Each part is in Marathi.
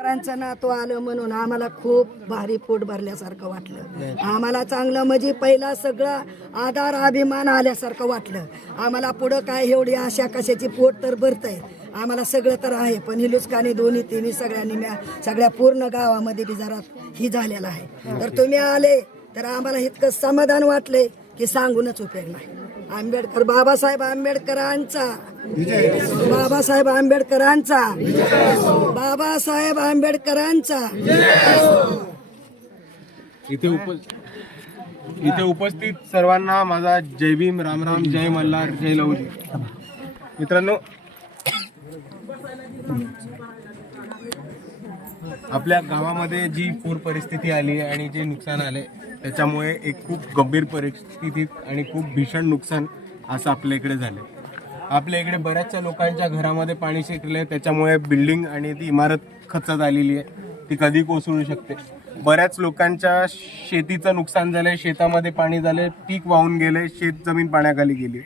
शेतकऱ्यांचं नातू आलं म्हणून आम्हाला खूप भारी पोट भरल्यासारखं वाटलं. आम्हाला चांगलं म्हणजे पहिला सगळं आधार अभिमान आल्यासारखं वाटलं. आम्हाला पुढं काय एवढी आशा कशाची, पोट तर भरतंय आम्हाला सगळं तर आहे, पण ही लुचकानी दोन्ही तिन्ही सगळ्यांनी सगळ्या पूर्ण गावामध्ये बी जरा ही झालेलं आहे. तर तुम्ही आले तर आम्हाला इतकं समाधान वाटलंय की सांगूनच उपयोग नाही. आंबेडकर बाबासाहेब आंबेडकरांचा, बाबासाहेब आंबेडकरांचा, बाबासाहेब आंबेडकरांचा. इथे उपस्थित सर्वांना माझा जय भीम, राम राम, जय मल्हार, जय लवजी. मित्रांनो, आपल्या गावामध्ये जी पूर परिस्थिती आली आणि जे नुकसान आले त्याच्यामुळे एक खूप गंभीर परिस्थितीत आणि खूप भीषण नुकसान असं आपल्या इकडे झालं. आपल्या इकडे बऱ्याचशा लोकांच्या घरामध्ये पाणी शिरले, त्याच्यामुळे बिल्डिंग आणि ती इमारत खचत आलेली आहे, ती कधी कोसळू शकते. बऱ्याच लोकांच्या शेतीचं नुकसान झालंय, शेतामध्ये पाणी झालंय, पीक वाहून गेले, शेत जमीन पाण्याखाली गेली.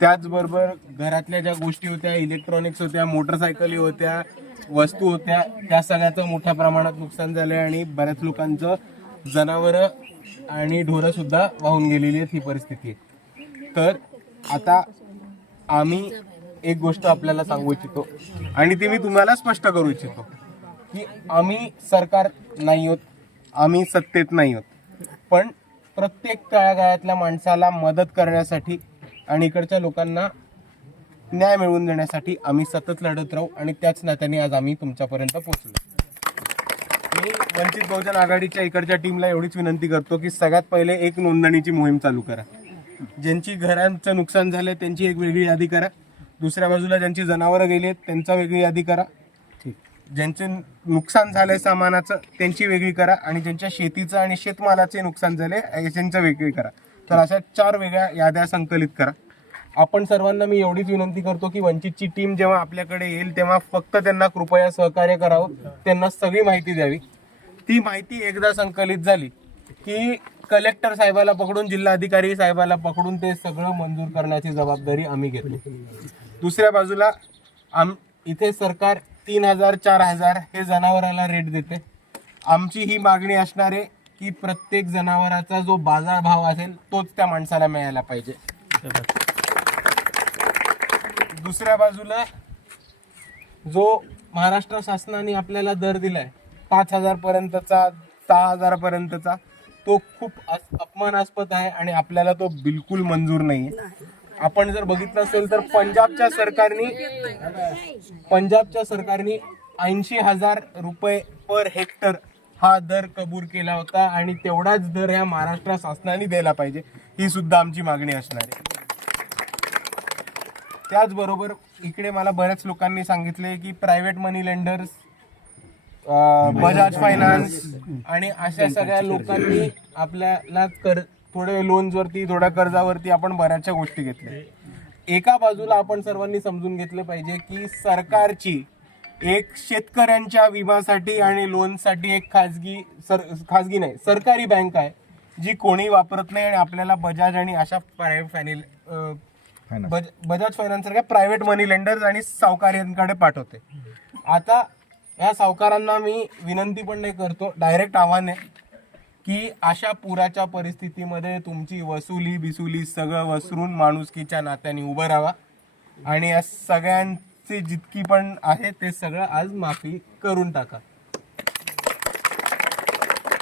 त्याचबरोबर घरातल्या ज्या गोष्टी होत्या, इलेक्ट्रॉनिक्स होत्या, मोटरसायकली होत्या, वस्तू होत्या, त्या सगळ्याचं मोठ्या प्रमाणात नुकसान झालंय आणि बऱ्याच लोकांचं जनावरं आणि ढोरं सुद्धा वाहून गेलेली आहेत. ही परिस्थिती आहे. तर आता आम्ही एक गोष्ट आपल्याला सांगू इच्छितो आणि ती मी तुम्हाला स्पष्ट करू इच्छितो की आम्ही सरकार नाही आहोत, आम्ही सत्तेत नाही आहोत, पण प्रत्येक तळागाळातल्या माणसाला मदत करण्यासाठी आणि इकडच्या लोकांना न्याय मिळवून देण्यासाठी आम्ही सतत लढत राहू आणि त्याच नात्याने आज आम्ही तुमच्यापर्यंत पोहोचलो. मी वंचित बहुजन आघाडीच्या इकडच्या टीमला एवढीच विनंती करतो की सगळ्यात पहिले एक नोंदणीची मोहीम चालू करा. ज्यांची घरांचं नुकसान झालंय त्यांची एक वेगळी यादी करा. दुसऱ्या बाजूला ज्यांची जनावरं गेली आहेत त्यांचा वेगळी यादी करा. ज्यांचे नुकसान झालंय सामानाचं त्यांची वेगळी करा आणि ज्यांच्या शेतीचं आणि शेतमालाचे नुकसान झाले त्यांचं वेगळी करा. तर अशा 4 वेगळ्या याद्या संकलित करा. आपण सर्वांना मी एवढीच विनंती करतो की वंचितची टीम जेव्हा आपल्याकडे येईल तेव्हा फक्त त्यांना कृपया सहकार्य करावं, त्यांना सगळी माहिती द्यावी. ती माहिती एकदा संकलित झाली की कलेक्टर साहेबाला पकडून, जिल्हाधिकारी साहेबाला पकडून ते सगळं मंजूर करण्याची जबाबदारी आम्ही घेतो. दुसऱ्या बाजूला इथे सरकार 3000 4000 हे जनावराला रेट देते. आमची ही मागणी असणार आहे की प्रत्येक जनावराचा जो बाजारभाव असेल तोच त्या माणसाला मिळायला पाहिजे. दुसऱ्या बाजूला जो महाराष्ट्र शासनाने आपल्याला दर दिलाय 5000 पर्यंतचा, 6000 पर्यंतचा, तो खूप अपमानास्पद आहे आणि आपल्याला तो बिलकुल मंजूर नाहीये. आपण जर बघितलं असेल तर पंजाबच्या सरकारने 80,000 रुपये पर हेक्टर हा दर कबूल केला होता आणि तेवढाच दर ह्या महाराष्ट्र शासनाने द्यायला पाहिजे, ही सुद्धा आमची मागणी असणार आहे. त्याचबरोबर इकडे मला बऱ्याच लोकांनी सांगितले की प्रायव्हेट मनी लेंडर्स, बजाज फायनान्स आणि अशा सगळ्या लोकांनी आपल्याला थोडे लोन्सवरती, थोड्या कर्जावरती आपण बऱ्याचशा गोष्टी घेतल्या. एका बाजूला आपण सर्वांनी समजून घेतलं पाहिजे की सरकारची एक शेतकऱ्यांच्या विम्यासाठी आणि लोनसाठी एक खाजगी नाही, सरकारी बँक आहे जी कोणी वापरत नाही आणि आपल्याला बजाज आणि अशा बजाज फायनान्स सारख्या प्रायव्हेट मनी लेंडर्स आणि सावकारांकडे पाठवते. आता या सावकारांना मी विनंती पण नाही करतो, डायरेक्ट आव्हान आहे की अशा पुराच्या परिस्थितीमध्ये तुमची वसुली सगळं वसरून माणुसकीच्या नात्याने उभं राहा आणि या सगळ्यांचे जितकी पण आहे ते सगळं आज माफी करून टाका.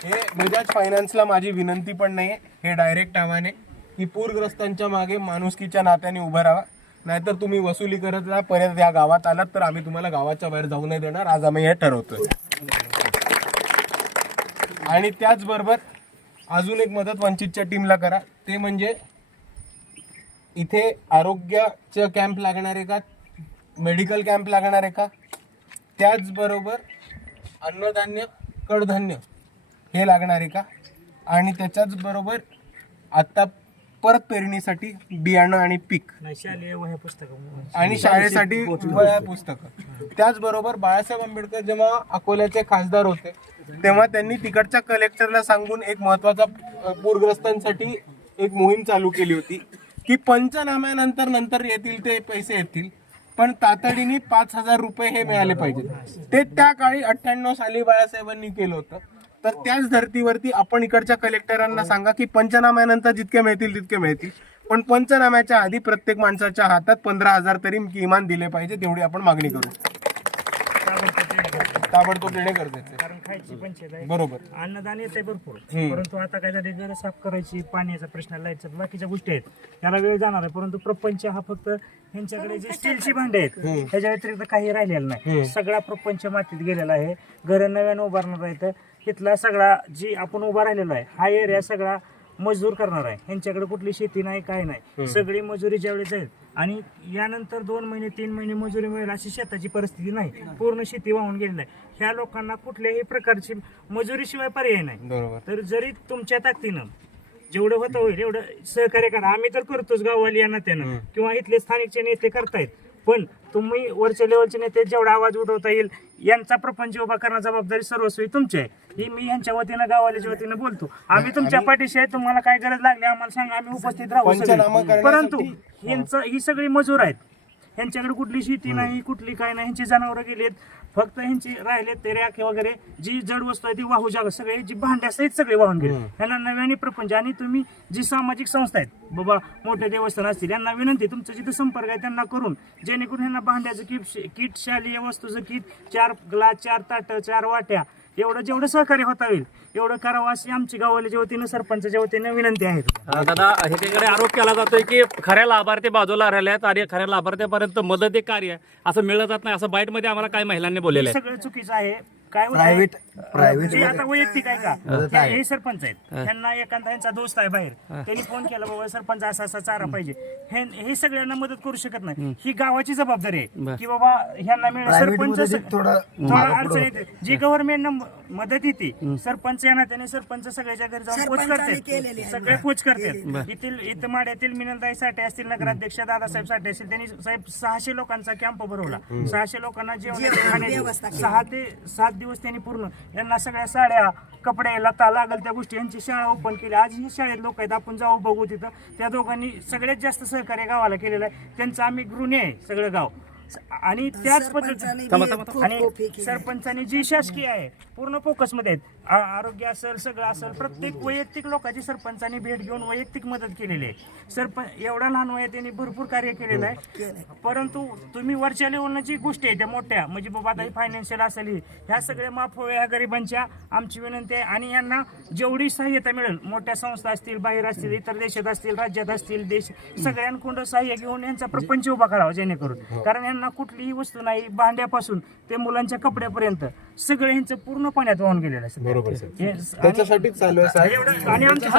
हे बजाज फायनान्सला माझी विनंती पण नाही आहे, हे डायरेक्ट आव्हान आहे की पूरग्रस्तांच्या मागे माणुसकीच्या नात्याने उभं राहा, नाहीतर तुम्ही वसुली करत जा, परत या गावात आलात तर आम्ही तुम्हाला गावाच्या बाहेर जाऊ नाही देणार. आज आम्ही हे ठरवतोय. आणि त्याचबरोबर अजून एक मदत वंचितच्या टीमला करा, ते म्हणजे इथे आरोग्याचं कॅम्प लागणार आहे का, मेडिकल कॅम्प लागणार आहे का, त्याचबरोबर अन्नधान्य, कडधान्य हे लागणार आहे का, आणि त्याच्याच बरोबर आता परत पेरणीसाठी बियाणं आणि पीक शालेय वह्या पुस्तकं आणि शाळेसाठी वह्या पुस्तकं. त्याचबरोबर बाळासाहेब आंबेडकर जेव्हा अकोल्याचे खासदार होते तेव्हा त्यांनी तिकडच्या कलेक्टरला सांगून एक महत्वाचा पूरग्रस्तांसाठी एक मोहीम चालू केली होती की पंचनाम्यानंतर येतील ते पैसे येतील, पण तातडीने 5,000 रुपये हे मिळाले पाहिजेत. ते त्या काळी 98 साली बाळासाहेबांनी केलं होतं. तर त्याच धर्तीवरती आपण इकडच्या कलेक्टरांना सांगा की पंचनाम्यानंतर जितके मिळतील तितके मिळतील, पण पंचनाम्याच्या आधी प्रत्येक माणसाच्या हातात 15,000 तरी किमान दिले पाहिजे, तेवढी आपण मागणी करू. ताबडतोब देणे गरजेचे आहे. कारण खायची पंचायत आहे, बरोबर. अन्नदान येते भरपूर, परंतु आता काय झाले, घर साफ करायची, पाण्याचा प्रश्न, लाईटचा, बाकीच्या गोष्टी आहेत, त्याला वेळ जाणार आहे. परंतु प्रपंच हा फक्त ह्यांच्याकडे जे स्टीलची भांडे आहेत त्याच्या व्यतिरिक्त काही राहिलेलं नाही. सगळा प्रपंच मातीत गेलेला आहे. घर नव्यानं उभारणार आहे. तिथला सगळा जी आपण उभा राहिलेला आहे हा एरिया सगळा मजूर करणार आहे. ह्यांच्याकडे कुठली शेती नाही, काय नाही, सगळी मजुरी ज्यावेळेस जाईल आणि यानंतर 2 महिने 3 महिने मजुरी मिळेल अशी शेताची परिस्थिती नाही. पूर्ण शेती वाहून गेलेली आहे. ह्या लोकांना कुठल्याही प्रकारची मजुरीशिवाय पर्याय नाही. बरोबर. तर जरी तुमच्या ताकदीनं जेवढं होतं होईल एवढं सहकार्य करा. आम्ही तर करतोच गाववाली या नात्यानं, किंवा इथले स्थानिकचे नेते करतायत, पण तुम्ही वरच्या लेवलचे नेते जेवढा आवाज उठवता येईल यांचा प्रपंच उभा करण्याची जबाबदारी सर्वस्वी तुमची आहे. ही मी यांच्या वतीनं गाववाल्याच्या वतीनं बोलतो. आम्ही तुमच्या पाठीशी आहे. तुम्हाला काय गरज लागली आम्हाला सांगा, आम्ही उपस्थित राहू पंचनामा सगळे. परंतु ही सगळी मजूर आहेत. ह्यांच्याकडे कुठली शेती नाही, कुठली काय नाही. ह्यांची जनावरं गेलेत, फक्त ह्यांची राहिलेत ते रॅक वगैरे जी जड वस्तू आहे ती वाहू जागा सगळे जी भांड्या सहित सगळे वाहून गेले. ह्यांना नव्याने प्रपंच. आणि तुम्ही जी सामाजिक संस्था आहेत बाबा, मोठे देवस्थान असतील, यांना विनंती तुमचा जिथं संपर्क आहे त्यांना करून, जेणेकरून ह्यांना भांड्याचं किट, शालेय वस्तूचं किट, 4 ग्लास, 4 ताटं, 4 वाट्या, एवढं जेवढं सहकार्य होता येईल एवढं करावं अशी आमची गाववाल्याच्या वतीनं, सरपंचाच्या वतीनं विनंती आहे. दादा, ह्याच्याकडे आरोप केला जातोय की खऱ्या लाभार्थी बाजूला राहिल्यात आणि खऱ्या लाभार्थ्यापर्यंत मदत हे कार्य असं मिळत जात नाही, असं बाईटमध्ये आम्हाला काही महिलांनी बोललेलं आहे. सगळं चुकीचं आहे. काय प्रायव्हेट जे आता वैयक्तिक आहे का, हे सरपंच आहेत, त्यांना एखादा यांचा दोस्त आहे बाहेर, त्यांनी फोन केला बाबा सरपंच असा असा चारा पाहिजे, हे सगळ्यांना मदत करू शकत नाही. ही गावाची जबाबदारी आहे की बाबा ह्यांना मिळेल. सरपंच थोडं अडचण येते, जी गव्हर्नमेंट मदत येते, सरपंच या नात्याने सरपंच सगळ्याच्या घरी जाऊन पोच करतात, सगळे पोच करतात. इथं माड्यातील मिनलताई साठे असतील, नगराध्यक्ष दादासाहेब साठे असतील, त्यांनी साहेब 600 लोकांचा कॅम्प भरवला. 600 लोकांना जेवण 6 ते 7 दिवस त्यांनी पूर्ण यांना सगळ्या साड्या, कपडे, लता लागल त्या गोष्टी, यांची शाळा ओपन केली. आज ही शाळेत लोक आहेत, आपण जाऊ बघू तिथं. त्या दोघांनी सगळ्यात जास्त सहकार्य गावाला केलेलं आहे. त्यांचं आम्ही ऋणी आहे सगळं गाव. आणि त्याच पद्धतीने आणि सरपंचांनी जी शासकीय आहे पूर्ण फोकसमध्ये आहेत. आरोग्य असेल, सगळं असेल, प्रत्येक वैयक्तिक लोकांची सरपंचांनी भेट घेऊन वैयक्तिक मदत केलेली आहे. सरपंच एवढा लहान वयात त्यांनी भरपूर कार्य केलेलं आहे. परंतु तुम्ही वरच्या लेवलनं जी गोष्टी आहे त्या मोठ्या, म्हणजे बाबा आता फायनान्शियल असेल, ह्या सगळ्या माफ व्हाव्या ह्या गरिबांच्या आमची विनंती आहे. आणि यांना जेवढी सहाय्यता मिळेल, मोठ्या संस्था असतील, बाहेर असतील, इतर देशात असतील, राज्यात असतील, देश सगळ्यांकडून सहाय्य घेऊन यांचा प्रपंच उभा करावा जेणेकरून. कारण यांना कुठलीही वस्तू नाही, भांड्यापासून ते मुलांच्या कपड्यापर्यंत सगळं ह्यांचं पूर्ण पाण्यात वाहून गेलेलं आहे. बरोबर. त्याच्यासाठीच चालू आहे साहेब. आणि आमच्या